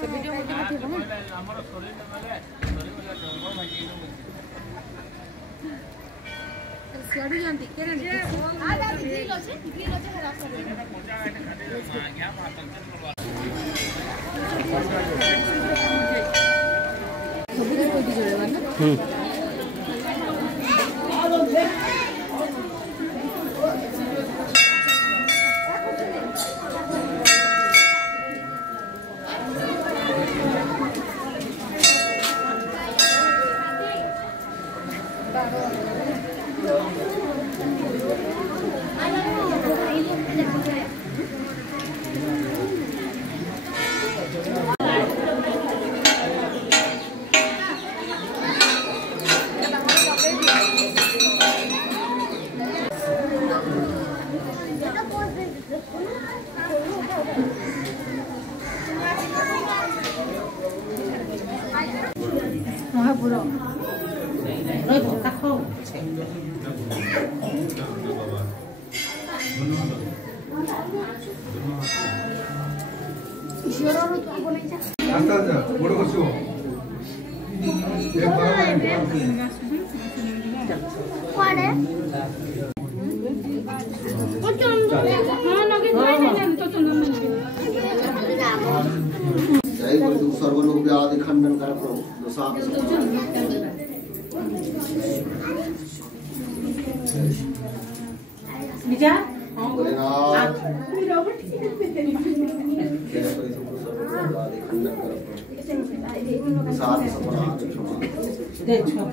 से वीडियो में दिखा थी ना सियाड़ी जानती केरे ने आ जा ग्रिल আছে है रास्ता सब को दी जोड़े ना महापुरो नहीं भक्का खाओ ईश्वरनो तू बोलायचा आता जा बडो कसो एक कोडे जय गुरु सर्वलोक व्याधि खंडन कर प्रभु दोसा निजा भोलेनाथ खंडन कर प्रभु साथ सपना क्षमा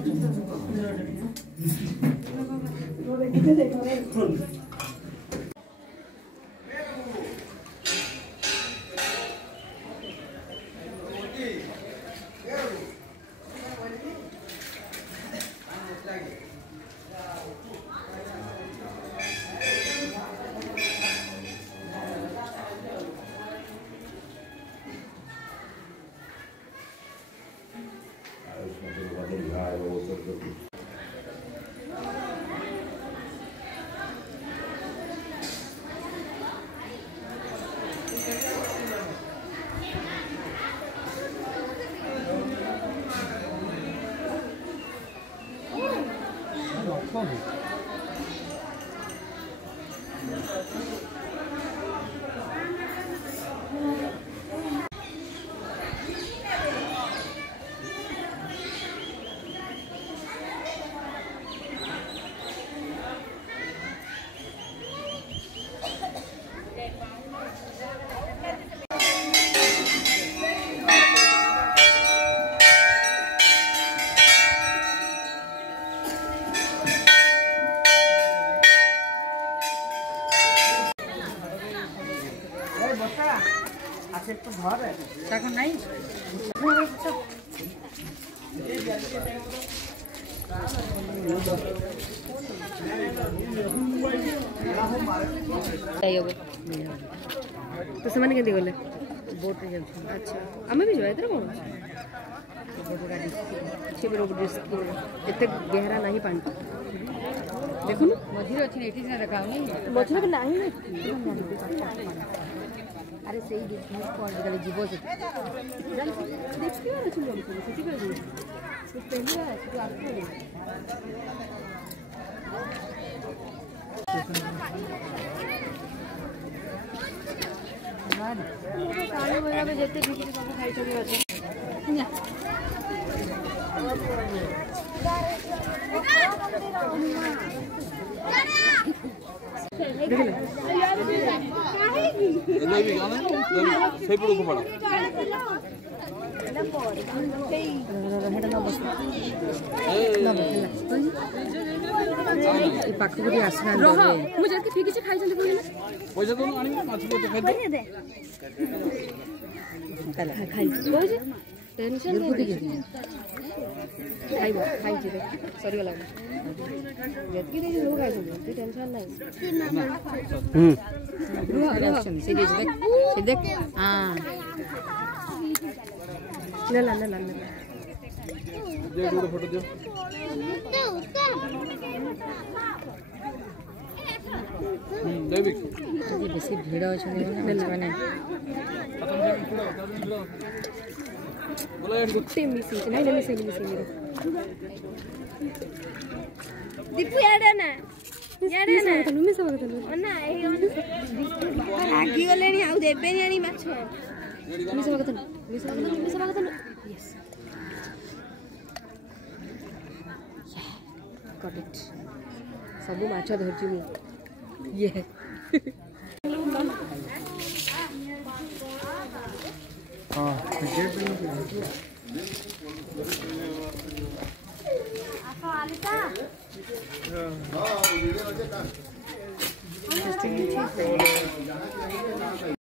घर है शाखा नहीं तो से माने के गले बोट रे अच्छा आमे भी जाय इधर कोन बोट गाड़ी छे बरो रिस्क एते गहरा नहीं पानी देखो ना मझिर अछि एठी से रखा नहीं मझिर के नहीं अरे सही देखिए कौन गले जीवो से देखिए ना चलो सच्ची कर दो तो पहले है तो आपको काले बजा में जेते ठीक सब खाई चली আছে एला भी गाना सेई पड़ो को पड़ा ए पाखु को आसना रह मु जके ठीक से खाइ जल्दी बोले पैसा तो आनी माछ को तो खाइ दे तला खाइ रोज टेंशन नहीं खाइबो खाइ जे सरी वाला जतकी दे लोग खाइ जे टेंशन नहीं रिएक्शन से देख हां ले ला ले ला दे दो फोटो दो ଜୈବିକ ଆଜି ବେଶୀ ଭିଡ଼ ଅଛନ୍ତି ମାଛମାନେ ଗୋଟେ ମିସ୍ ହେଇଛି ନାଇଁ ମିଶେଇନି ଦୀପୁ ଇଆଡ଼େ ନା ରାଗିଗଲେଣି ଆଉ ଦେବେନି ଆଣି ମାଛ ସବୁ ମାଛ ଧରିଛି ମୁଁ ଇଏ ହଁ